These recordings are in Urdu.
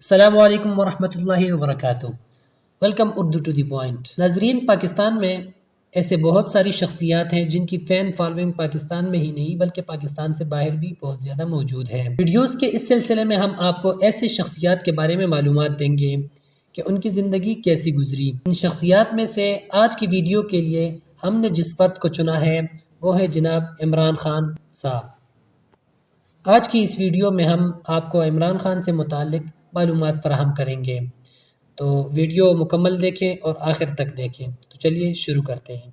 السلام علیکم ورحمۃ اللہ وبرکاتہ۔ Welcome Urdu to the point. ناظرین، پاکستان میں ایسے بہت ساری شخصیات ہیں جن کی فین فالوئنگ پاکستان میں ہی نہیں بلکہ پاکستان سے باہر بھی بہت زیادہ موجود ہے۔ ویڈیوز کے اس سلسلے میں ہم آپ کو ایسے شخصیات کے بارے میں معلومات دیں گے کہ ان کی زندگی کیسی گزری۔ ان شخصیات میں سے آج کی ویڈیو کے لیے ہم نے جس فرد کو چنا ہے وہ ہے جناب عمران خان صاحب۔ آج کی اس ویڈیو میں ہم آپ کو عمران خان سے متعلق معلومات فراہم کریں گے، تو ویڈیو مکمل دیکھیں اور آخر تک دیکھیں۔ تو چلیے شروع کرتے ہیں۔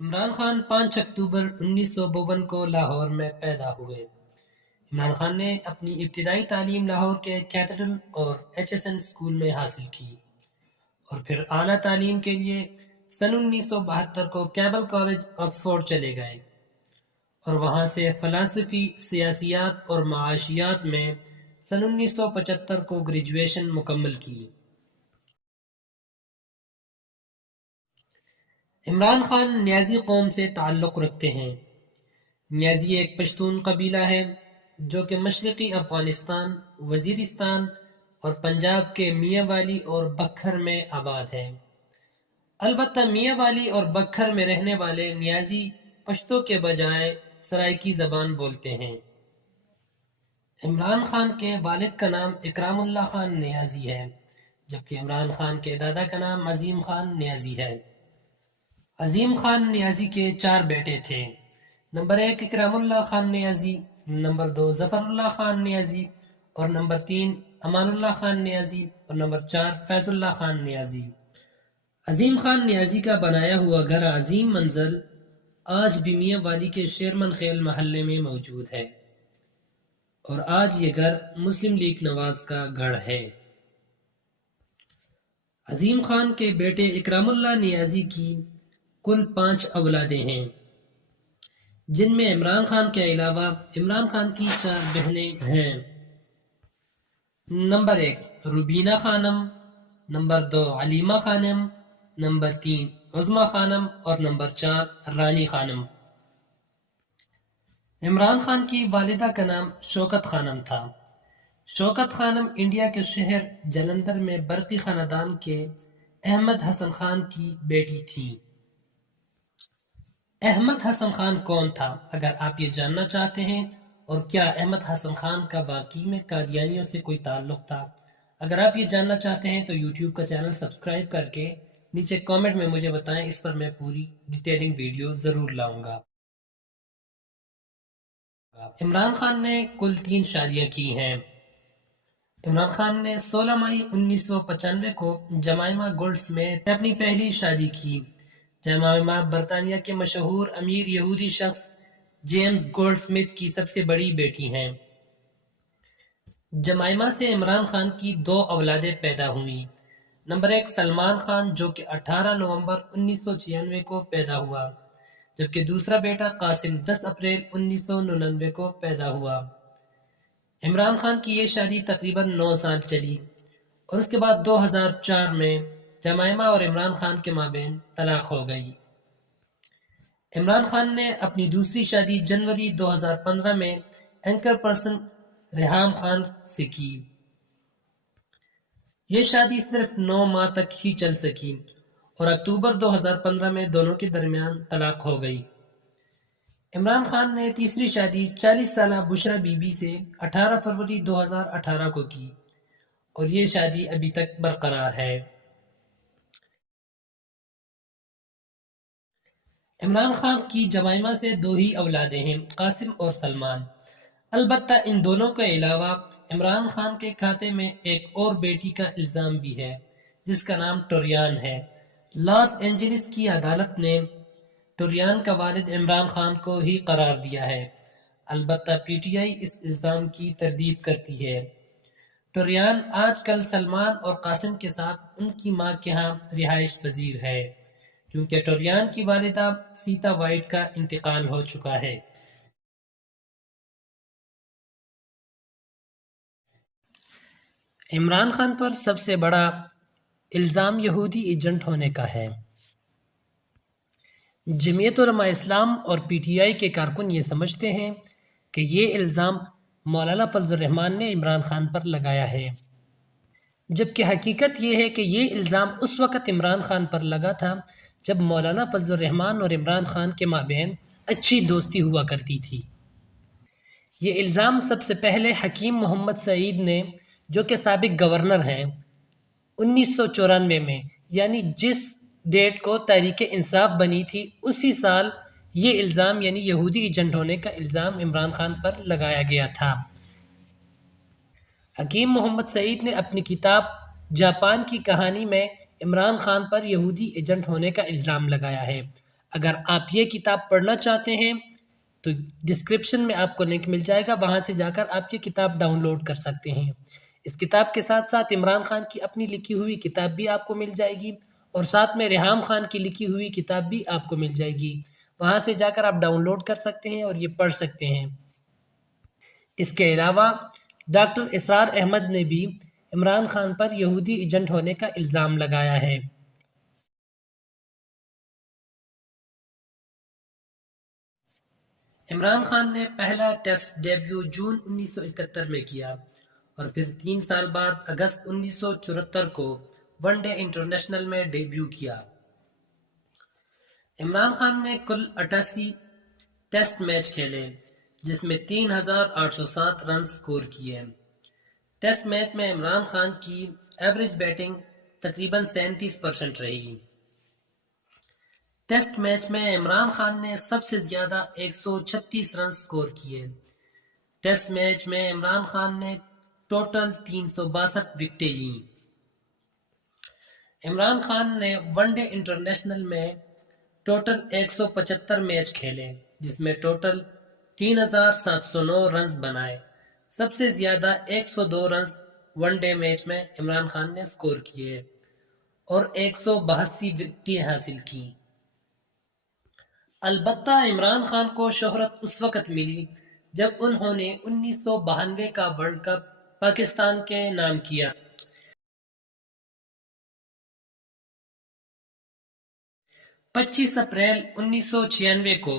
عمران خان 5 اکتوبر 1952 کو لاہور میں پیدا ہوئے۔ عمران خان نے اپنی ابتدائی تعلیم لاہور کے کیتھیڈرل اور ایچ ایس این اسکول میں حاصل کی اور پھر اعلیٰ تعلیم کے لیے سن 1972 کو کیبل کالج آکسفورڈ چلے گئے اور وہاں سے فلسفی، سیاسیات اور معاشیات میں سن 1975 کو گریجویشن مکمل کی۔ عمران خان نیازی قوم سے تعلق رکھتے ہیں۔ نیازی ایک پشتون قبیلہ ہے جو کہ مشرقی افغانستان، وزیرستان اور پنجاب کے میاں والی اور بکھر میں آباد ہے۔ البتہ میاں والی اور بکھر میں رہنے والے نیازی پشتو کے بجائے سرائیکی زبان بولتے ہیں۔ عمران خان کے والد کا نام اکرام اللہ خان نیازی ہے، جبکہ عمران خان کے دادا کا نام عظیم خان نیازی ہے۔ عظیم خان نیازی کے 4 بیٹے تھے۔ نمبر 1 اکرام اللہ خان نیازی، نمبر 2 ظفر اللہ خان نیازی اور نمبر 3 امان اللہ خان نیازی اور نمبر 4 فیض اللہ خان نیازی۔ عظیم خان نیازی کا بنایا ہوا گھر عظیم منزل آج بھی میاں والی کے شیرمن خیل محلے میں موجود ہے اور آج یہ گھر مسلم لیگ نواز کا گڑھ ہے۔ عظیم خان کے بیٹے اکرام اللہ نیازی کی کل 5 اولادیں ہیں، جن میں عمران خان کے علاوہ عمران خان کی 4 بہنیں ہیں۔ نمبر 1 روبینہ خانم، نمبر 2 علیمہ خانم، نمبر 3 عظمیٰ خانم اور نمبر 4 رانی خانم۔ عمران خان کی والدہ کا نام شوکت خانم تھا۔ شوکت خانم انڈیا کے شہر جلندھر میں برقی خاندان کے احمد حسن خان کی بیٹی تھیں۔ احمد حسن خان کون تھا؟ اگر آپ یہ جاننا چاہتے ہیں اور کیا احمد حسن خان کا واقعی میں قادیانیوں سے کوئی تعلق تھا، اگر آپ یہ جاننا چاہتے ہیں تو یوٹیوب کا چینل سبسکرائب کر کے نیچے کامنٹ میں مجھے بتائیں، اس پر میں پوری ڈیٹیلنگ ویڈیو ضرور لاؤں گا۔ عمران خان نے کل 3 شادیاں کی ہیں۔ عمران خان نے 16 مئی 1995 کو جمائما گولڈ سمیت اپنی پہلی شادی کی۔ جمائما برطانیہ کے مشہور امیر یہودی شخص جیمز گولڈ سمتھ کی سب سے بڑی بیٹی ہیں۔ جمائما سے عمران خان کی 2 اولادیں پیدا ہوئیں۔ نمبر 1 سلمان خان جو کہ 18 نومبر 1996 کو پیدا ہوا، جبکہ دوسرا بیٹا قاسم 10 اپریل 1999 کو پیدا ہوا۔ عمران خان کی یہ شادی تقریباً 9 سال چلی اور اس کے بعد 2004 میں جمائما اور عمران خان کے مابین طلاق ہو گئی۔ عمران خان نے اپنی دوسری شادی جنوری 2015 میں اینکر پرسن ریحام خان سے کی۔ یہ شادی صرف 9 ماہ تک ہی چل سکی اور اکتوبر 2015 میں دونوں کے درمیان طلاق ہو گئی۔ عمران خان نے تیسری شادی 40 سالہ بشرا بی بی سے 18 فروری 2018 کو کی اور یہ شادی ابھی تک برقرار ہے۔ عمران خان کی جمائما سے 2 ہی اولادیں ہیں، قاسم اور سلمان۔ البتہ ان دونوں کے علاوہ عمران خان کے کھاتے میں ایک اور بیٹی کا الزام بھی ہے جس کا نام ٹوریان ہے۔ لاس اینجلس کی عدالت نے ٹوریان کا والد عمران خان کو ہی قرار دیا ہے، البتہ پی ٹی آئی اس الزام کی تردید کرتی ہے۔ ٹوریان آج کل سلمان اور قاسم کے ساتھ ان کی ماں کے ہاں رہائش پذیر ہے، کیونکہ ٹوریان کی والدہ سیتا وائٹ کا انتقال ہو چکا ہے۔ عمران خان پر سب سے بڑا الزام یہودی ایجنٹ ہونے کا ہے۔ جمعیت علماء اسلام اور پی ٹی آئی کے کارکن یہ سمجھتے ہیں کہ یہ الزام مولانا فضل الرحمان نے عمران خان پر لگایا ہے، جبکہ حقیقت یہ ہے کہ یہ الزام اس وقت عمران خان پر لگا تھا جب مولانا فضل الرحمان اور عمران خان کے مابین اچھی دوستی ہوا کرتی تھی۔ یہ الزام سب سے پہلے حکیم محمد سعید نے، جو کہ سابق گورنر ہیں، 1994 میں، یعنی جس ڈیٹ کو تحریک انصاف بنی تھی اسی سال یہ الزام یعنی یہودی ایجنٹ ہونے کا الزام عمران خان پر لگایا گیا تھا۔ حکیم محمد سعید نے اپنی کتاب جاپان کی کہانی میں عمران خان پر یہودی ایجنٹ ہونے کا الزام لگایا ہے۔ اگر آپ یہ کتاب پڑھنا چاہتے ہیں تو ڈسکرپشن میں آپ کو لنک مل جائے گا، وہاں سے جا کر آپ یہ کتاب ڈاؤن لوڈ کر سکتے ہیں۔ اس کتاب کے ساتھ ساتھ عمران خان کی اپنی لکھی ہوئی کتاب بھی آپ کو مل جائے گی، اور ساتھ میں ریحام خان کی لکھی ہوئی کتاب بھی آپ کو مل جائے گی۔ وہاں سے جا کر آپ ڈاؤن لوڈ کر سکتے ہیں اور یہ پڑھ سکتے ہیں۔ اس کے علاوہ ڈاکٹر اسرار احمد نے بھی عمران خان پر یہودی ایجنٹ ہونے کا الزام لگایا ہے۔ عمران خان نے پہلا ٹیسٹ ڈیبیو جون 1971 میں کیا اور پھر 3 سال بعد اگست 1974 کو ون ڈے انٹرنیشنل میں ڈیبیو کیا۔ عمران خان نے کل 88 ٹیسٹ میچ کھیلے، جس میں 3807 رنز سکور کیے۔ ٹیسٹ میچ میں عمران خان کی ایوریج بیٹنگ تقریباً 37% رہی۔ ٹیسٹ میچ میں عمران خان نے سب سے زیادہ 136 رنز سکور کیے۔ ٹیسٹ میچ میں عمران خان نے ٹوٹل 362 وکٹیں لیں۔ عمران خان نے ون ڈے انٹرنیشنل میں ٹوٹل 175 میچ کھیلے، جس میں ٹوٹل 3709 رنز بنائے۔ سب سے زیادہ 102 رنز ون ڈے میچ میں عمران خان نے سکور کیے اور 182 وکٹیں حاصل کی۔ البتہ عمران خان کو شہرت اس وقت ملی جب انہوں نے 1992 کا ورلڈ کپ پاکستان کے نام کیا۔ 25 اپریل 1996 کو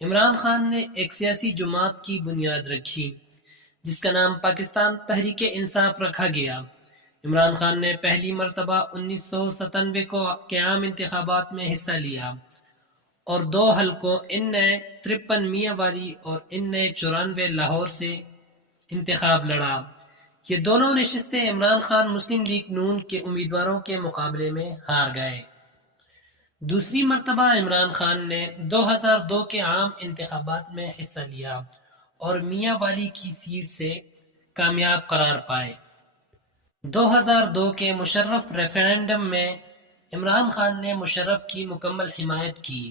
عمران خان نے ایک سیاسی جماعت کی بنیاد رکھی جس کا نام پاکستان تحریک انصاف رکھا گیا۔ عمران خان نے پہلی مرتبہ 1997 کو کے عام انتخابات میں حصہ لیا اور 2 حلقوں ان نے 53 میاں والی اور ان نے 94 لاہور سے انتخاب لڑا۔ یہ دونوں نشستیں عمران خان مسلم لیگ نون کے امیدواروں کے مقابلے میں ہار گئے۔ دوسری مرتبہ عمران خان نے 2002 کے عام انتخابات میں حصہ لیا اور میاں والی کی سیٹ سے کامیاب قرار پائے۔ 2002 کے مشرف ریفرینڈم میں عمران خان نے مشرف کی مکمل حمایت کی۔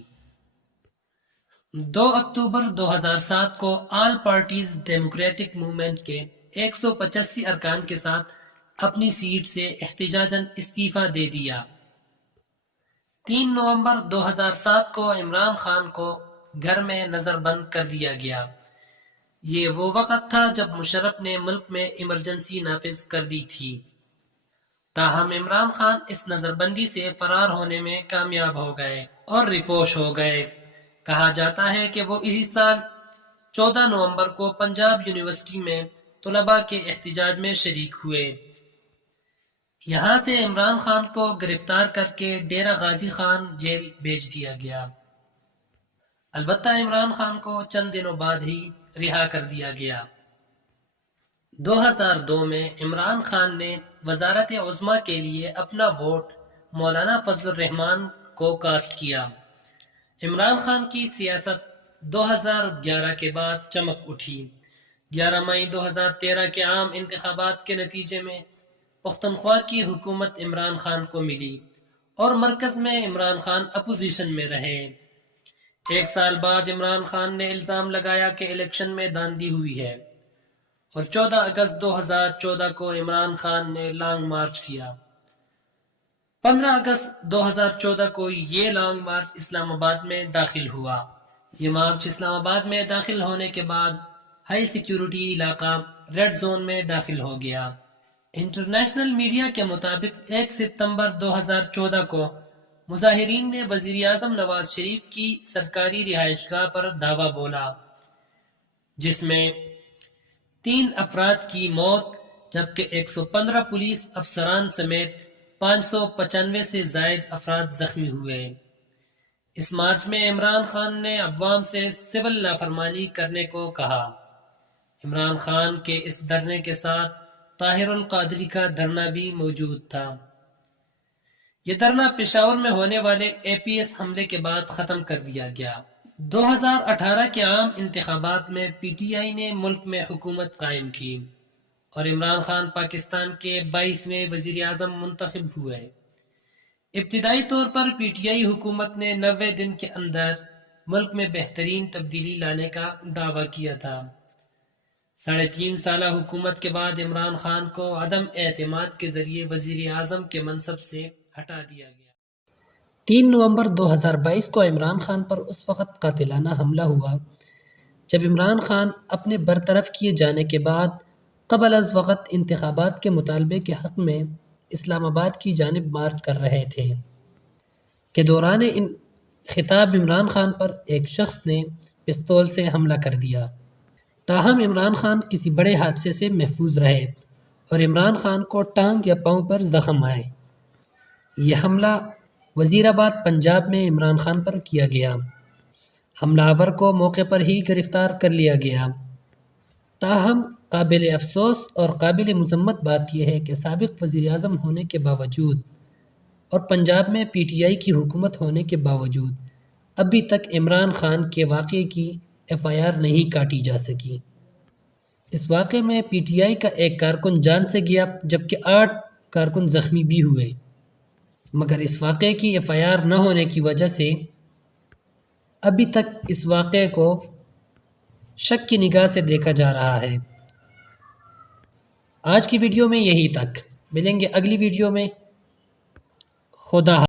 2 اکتوبر 2007 کو آل پارٹیز ڈیموکریٹک موومنٹ کے 185 ارکان کے ساتھ اپنی سیٹ سے احتجاجاً استعفیٰ دے دیا۔ 3 نومبر 2007 کو عمران خان کو گھر میں نظر بند کر دیا گیا۔ یہ وہ وقت تھا جب مشرف نے ملک میں ایمرجنسی نافذ کر دی تھی۔ تاہم عمران خان اس نظر بندی سے فرار ہونے میں کامیاب ہو گئے اور رپوش ہو گئے۔ کہا جاتا ہے کہ وہ اسی سال 14 نومبر کو پنجاب یونیورسٹی میں طلباء کے احتجاج میں شریک ہوئے۔ یہاں سے عمران خان کو گرفتار کر کے ڈیرہ غازی خان جیل بھیج دیا گیا۔ البتہ عمران خان کو چند دنوں بعد ہی رہا کر دیا گیا۔ 2002 میں عمران خان نے وزارت عظمیٰ کے لیے اپنا ووٹ مولانا فضل الرحمان کو کاسٹ کیا۔ عمران خان کی سیاست 2011 کے بعد چمک اٹھی۔ 11 مئی 2013 کے عام انتخابات کے نتیجے میں پختونخوا کی حکومت عمران خان کو ملی اور مرکز میں عمران خان اپوزیشن میں رہے۔ 1 سال بعد عمران خان نے الزام لگایا کہ الیکشن میں دھاندلی ہوئی ہے اور 14 اگست 2014 کو عمران خان نے لانگ مارچ کیا۔ 15 اگست 2014 کو یہ لانگ مارچ اسلام آباد میں داخل ہوا۔ یہ مارچ اسلام آباد میں داخل ہونے کے بعد ہائی سیکیورٹی علاقہ ریڈ زون میں داخل ہو گیا۔ انٹرنیشنل میڈیا کے مطابق 1 ستمبر 2014 کو مظاہرین نے وزیر اعظم نواز شریف کی سرکاری رہائش گاہ پر دعویٰ بولا، جس میں 3 افراد کی موت جبکہ 115 پولیس افسران سمیت 595 سے زائد افراد زخمی ہوئے۔ اس مارچ میں عمران خان نے عوام سے سول نافرمانی کرنے کو کہا۔ عمران خان کے اس دھرنے کے ساتھ طاہر القادری کا دھرنا بھی موجود تھا۔ یہ دھرنا پشاور میں ہونے والے اے پی ایس حملے کے بعد ختم کر دیا گیا۔ 2018 کے عام انتخابات میں پی ٹی آئی نے ملک میں حکومت قائم کی اور عمران خان پاکستان کے 22ویں وزیر اعظم منتخب ہوئے۔ ابتدائی طور پر پی ٹی آئی حکومت نے 90 دن کے اندر ملک میں بہترین تبدیلی لانے کا دعویٰ کیا تھا۔ 3.5 سالہ حکومت کے بعد عمران خان کو عدم اعتماد کے ذریعے وزیر اعظم کے منصب سے ہٹا دیا گیا۔ 3 نومبر 2022 کو عمران خان پر اس وقت قاتلانہ حملہ ہوا جب عمران خان اپنے برطرف کیے جانے کے بعد قبل از وقت انتخابات کے مطالبے کے حق میں اسلام آباد کی جانب مارچ کر رہے تھے کہ دوران خطاب عمران خان پر ایک شخص نے پستول سے حملہ کر دیا۔ تاہم عمران خان کسی بڑے حادثے سے محفوظ رہے اور عمران خان کو ٹانگ یا پاؤں پر زخم آئے۔ یہ حملہ وزیر آباد پنجاب میں عمران خان پر کیا گیا۔ حملہ آور کو موقع پر ہی گرفتار کر لیا گیا۔ تاہم قابل افسوس اور قابل مذمت بات یہ ہے کہ سابق وزیر اعظم ہونے کے باوجود اور پنجاب میں پی ٹی آئی کی حکومت ہونے کے باوجود ابھی تک عمران خان کے واقعے کی ایف آئی آر نہیں کاٹی جا سکی۔ اس واقعے میں پی ٹی آئی کا ایک کارکن جان سے گیا جبکہ 8 کارکن زخمی بھی ہوئے، مگر اس واقعے کی ایف آئی آر نہ ہونے کی وجہ سے ابھی تک اس واقعے کو شک کی نگاہ سے دیکھا جا رہا ہے۔ آج کی ویڈیو میں یہی تک، ملیں گے اگلی ویڈیو میں۔ خدا حافظ۔